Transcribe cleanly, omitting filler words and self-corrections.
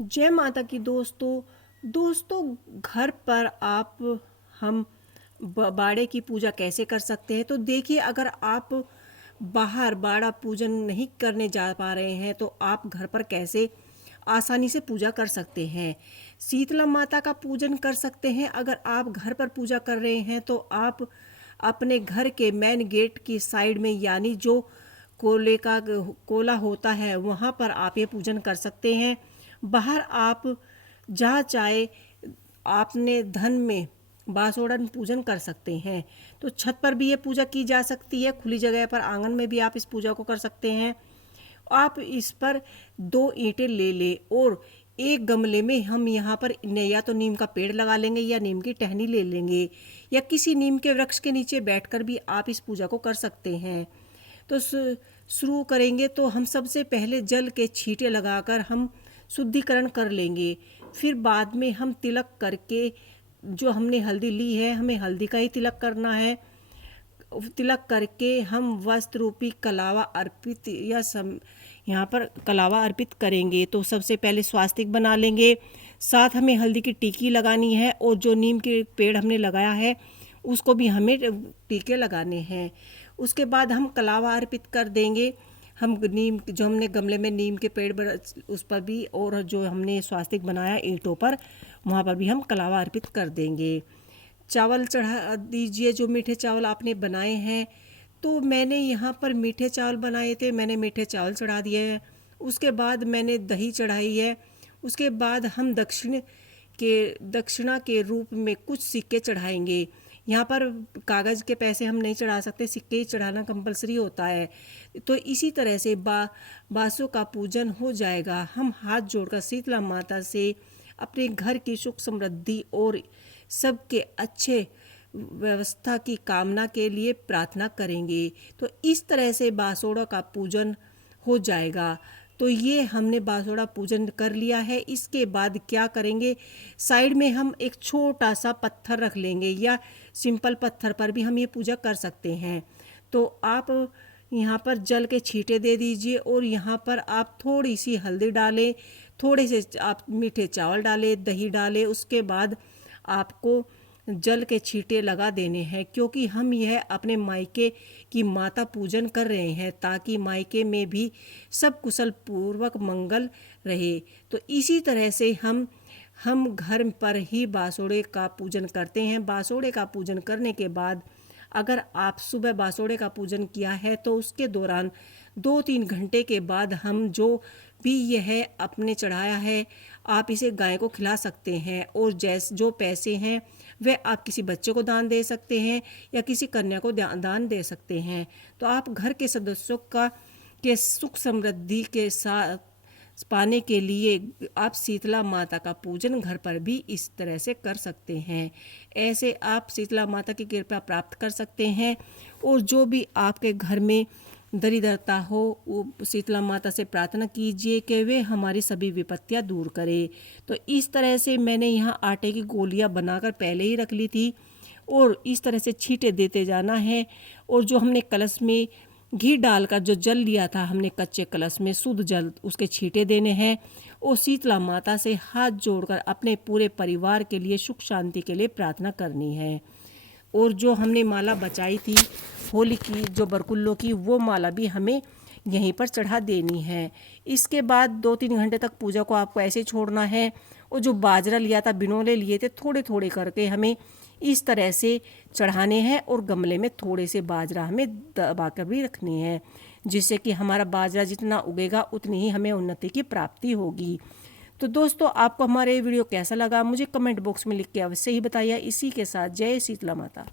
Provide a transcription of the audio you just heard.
जय माता की दोस्तों। दोस्तों, घर पर आप हम बाड़े की पूजा कैसे कर सकते हैं? तो देखिए, अगर आप बाहर बाड़ा पूजन नहीं करने जा पा रहे हैं तो आप घर पर कैसे आसानी से पूजा कर सकते हैं। शीतला माता का पूजन कर सकते हैं। अगर आप घर पर पूजा कर रहे हैं तो आप अपने घर के मेन गेट की साइड में, यानी जो कोला होता है, वहाँ पर आप ये पूजन कर सकते हैं। बाहर आप जहाँ चाहे आपने धन में बासोड़न पूजन कर सकते हैं। तो छत पर भी ये पूजा की जा सकती है, खुली जगह पर आंगन में भी आप इस पूजा को कर सकते हैं। आप इस पर 2 ईंटें ले लें और एक गमले में हम यहाँ पर या तो नीम का पेड़ लगा लेंगे या नीम की टहनी ले लेंगे, या किसी नीम के वृक्ष के नीचे बैठकर भी आप इस पूजा को कर सकते हैं। तो शुरू करेंगे तो हम सबसे पहले जल के छींटे लगाकर हम शुद्धिकरण कर लेंगे। फिर बाद में हम तिलक करके, जो हमने हल्दी ली है हमें हल्दी का ही तिलक करना है। तिलक करके हम वस्त्र रूपी कलावा अर्पित यहाँ पर कलावा अर्पित करेंगे। तो सबसे पहले स्वास्तिक बना लेंगे, साथ हमें हल्दी की टीकी लगानी है और जो नीम के पेड़ हमने लगाया है उसको भी हमें टीके लगाने हैं। उसके बाद हम कलावा अर्पित कर देंगे। हम नीम, जो हमने गमले में नीम के पेड़ उस पर भी, और जो हमने स्वास्तिक बनाया ईंटों पर, वहाँ पर भी हम कलावा अर्पित कर देंगे। चावल चढ़ा दीजिए, जो मीठे चावल आपने बनाए हैं। तो मैंने यहाँ पर मीठे चावल बनाए थे, मैंने मीठे चावल चढ़ा दिए हैं। उसके बाद मैंने दही चढ़ाई है। उसके बाद हम दक्षिणा के रूप में कुछ सिक्के चढ़ाएंगे। यहाँ पर कागज़ के पैसे हम नहीं चढ़ा सकते, सिक्के ही चढ़ाना कंपलसरी होता है। तो इसी तरह से बासों का पूजन हो जाएगा। हम हाथ जोड़कर शीतला माता से अपने घर की सुख समृद्धि और सबके अच्छे व्यवस्था की कामना के लिए प्रार्थना करेंगे। तो इस तरह से बासोड़ा का पूजन हो जाएगा। तो ये हमने बासोड़ा पूजन कर लिया है। इसके बाद क्या करेंगे, साइड में हम एक छोटा सा पत्थर रख लेंगे, या सिंपल पत्थर पर भी हम ये पूजा कर सकते हैं। तो आप यहाँ पर जल के छींटे दे दीजिए और यहाँ पर आप थोड़ी सी हल्दी डालें, थोड़े से आप मीठे चावल डालें, दही डालें। उसके बाद आपको जल के छींटे लगा देने हैं, क्योंकि हम यह अपने मायके की माता पूजन कर रहे हैं, ताकि मायके में भी सब कुशल पूर्वक मंगल रहे। तो इसी तरह से हम घर पर ही बासोड़े का पूजन करते हैं। बासोड़े का पूजन करने के बाद, अगर आप सुबह बासोड़े का पूजन किया है तो उसके दौरान 2-3 घंटे के बाद हम जो भी यह अपने चढ़ाया है, आप इसे गाय को खिला सकते हैं। और जो पैसे हैं वह आप किसी बच्चे को दान दे सकते हैं या किसी कन्या को दान दे सकते हैं। तो आप घर के सदस्यों के सुख समृद्धि के साथ पाने के लिए आप शीतला माता का पूजन घर पर भी इस तरह से कर सकते हैं। ऐसे आप शीतला माता की कृपा प्राप्त कर सकते हैं। और जो भी आपके घर में दरिद्रता हो, वो शीतला माता से प्रार्थना कीजिए कि वे हमारी सभी विपत्तियां दूर करे। तो इस तरह से मैंने यहाँ आटे की गोलियां बनाकर पहले ही रख ली थी, और इस तरह से छींटे देते जाना है। और जो हमने कलश में घी डालकर जो जल लिया था हमने कच्चे कलश में, शुद्ध जल, उसके छींटे देने हैं। और शीतला माता से हाथ जोड़कर अपने पूरे परिवार के लिए सुख शांति के लिए प्रार्थना करनी है। और जो हमने माला बचाई थी होली की, जो बरकुल्लों की, वो माला भी हमें यहीं पर चढ़ा देनी है। इसके बाद 2-3 घंटे तक पूजा को आपको ऐसे छोड़ना है। और जो बाजरा लिया था, बिनोले लिए थे, थोड़े थोड़े करके हमें इस तरह से चढ़ाने हैं। और गमले में थोड़े से बाजरा हमें दबा कर भी रखनी है, जिससे कि हमारा बाजरा जितना उगेगा उतनी ही हमें उन्नति की प्राप्ति होगी। तो दोस्तों, आपको हमारे वीडियो कैसा लगा मुझे कमेंट बॉक्स में लिख के अवश्य ही बताइए। इसी के साथ जय शीतला माता।